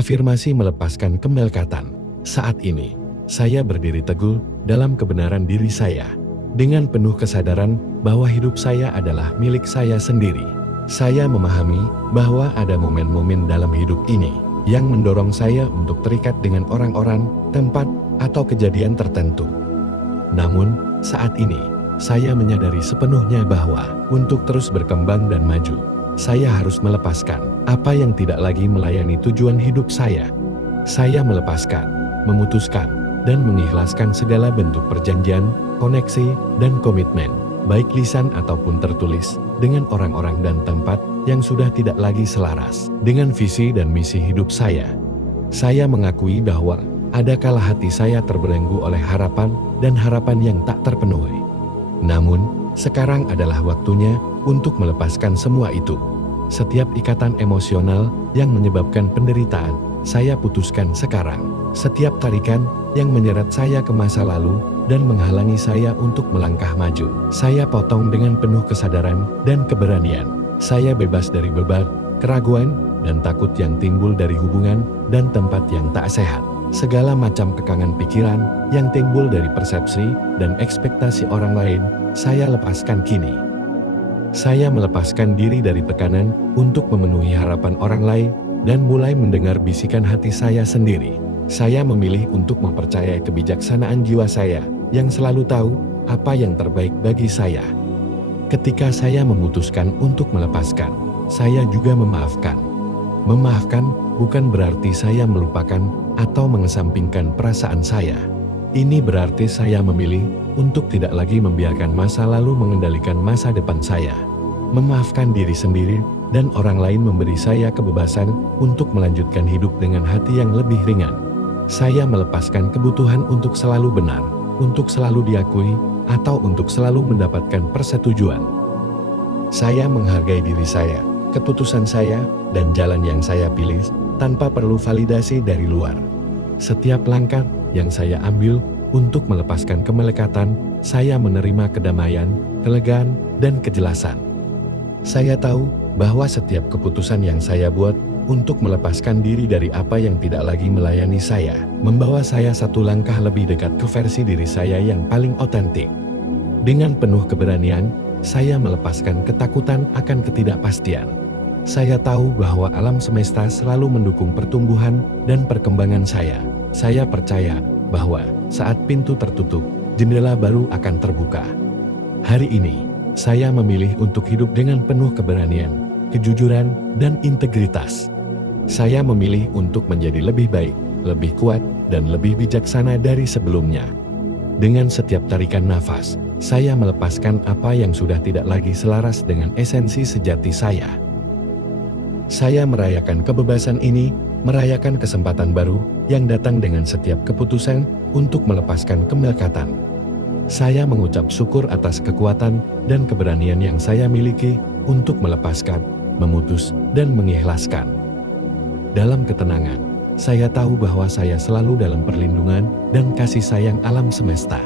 Afirmasi melepaskan kemelekatan. Saat ini, saya berdiri teguh dalam kebenaran diri saya. Dengan penuh kesadaran bahwa hidup saya adalah milik saya sendiri. Saya memahami bahwa ada momen-momen dalam hidup ini yang mendorong saya untuk terikat dengan orang-orang, tempat, atau kejadian tertentu. Namun, saat ini, saya menyadari sepenuhnya bahwa untuk terus berkembang dan maju, saya harus melepaskan apa yang tidak lagi melayani tujuan hidup saya. Saya melepaskan, memutuskan, dan mengikhlaskan segala bentuk perjanjian, koneksi, dan komitmen, baik lisan ataupun tertulis, dengan orang-orang dan tempat yang sudah tidak lagi selaras dengan visi dan misi hidup saya. Saya mengakui bahwa ada kala hati saya terbelenggu oleh harapan dan harapan yang tak terpenuhi. Namun, sekarang adalah waktunya untuk melepaskan semua itu. Setiap ikatan emosional yang menyebabkan penderitaan, saya putuskan sekarang. Setiap tarikan yang menyeret saya ke masa lalu dan menghalangi saya untuk melangkah maju, saya potong dengan penuh kesadaran dan keberanian. Saya bebas dari beban, keraguan, dan takut yang timbul dari hubungan dan tempat yang tak sehat. Segala macam kekangan pikiran yang timbul dari persepsi dan ekspektasi orang lain, saya lepaskan kini. Saya melepaskan diri dari tekanan untuk memenuhi harapan orang lain dan mulai mendengar bisikan hati saya sendiri. Saya memilih untuk mempercayai kebijaksanaan jiwa saya yang selalu tahu apa yang terbaik bagi saya. Ketika saya memutuskan untuk melepaskan, saya juga memaafkan. Memaafkan bukan berarti saya melupakan atau mengesampingkan perasaan saya. Ini berarti saya memilih untuk tidak lagi membiarkan masa lalu mengendalikan masa depan saya. Memaafkan diri sendiri dan orang lain memberi saya kebebasan untuk melanjutkan hidup dengan hati yang lebih ringan. Saya melepaskan kebutuhan untuk selalu benar, untuk selalu diakui, atau untuk selalu mendapatkan persetujuan. Saya menghargai diri saya, keputusan saya, dan jalan yang saya pilih tanpa perlu validasi dari luar. Setiap langkah yang saya ambil untuk melepaskan kemelekatan, saya menerima kedamaian, kelegaan, dan kejelasan. Saya tahu bahwa setiap keputusan yang saya buat untuk melepaskan diri dari apa yang tidak lagi melayani saya, membawa saya satu langkah lebih dekat ke versi diri saya yang paling otentik. Dengan penuh keberanian, saya melepaskan ketakutan akan ketidakpastian. Saya tahu bahwa alam semesta selalu mendukung pertumbuhan dan perkembangan saya. Saya percaya bahwa saat pintu tertutup, jendela baru akan terbuka. Hari ini, saya memilih untuk hidup dengan penuh keberanian, kejujuran, dan integritas. Saya memilih untuk menjadi lebih baik, lebih kuat, dan lebih bijaksana dari sebelumnya. Dengan setiap tarikan nafas, saya melepaskan apa yang sudah tidak lagi selaras dengan esensi sejati saya. Saya merayakan kebebasan ini, merayakan kesempatan baru yang datang dengan setiap keputusan untuk melepaskan kemelekatan. Saya mengucap syukur atas kekuatan dan keberanian yang saya miliki untuk melepaskan, memutus, dan mengikhlaskan. Dalam ketenangan, saya tahu bahwa saya selalu dalam perlindungan dan kasih sayang alam semesta.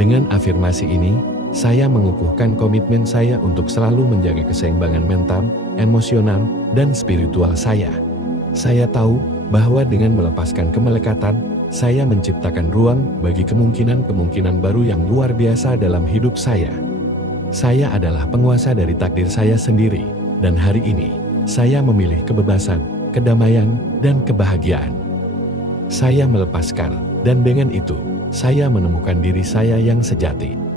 Dengan afirmasi ini, saya mengukuhkan komitmen saya untuk selalu menjaga keseimbangan mental, emosional, dan spiritual saya. Saya tahu bahwa dengan melepaskan kemelekatan, saya menciptakan ruang bagi kemungkinan-kemungkinan baru yang luar biasa dalam hidup saya. Saya adalah penguasa dari takdir saya sendiri, dan hari ini, saya memilih kebebasan, kedamaian, dan kebahagiaan. Saya melepaskan, dan dengan itu, saya menemukan diri saya yang sejati.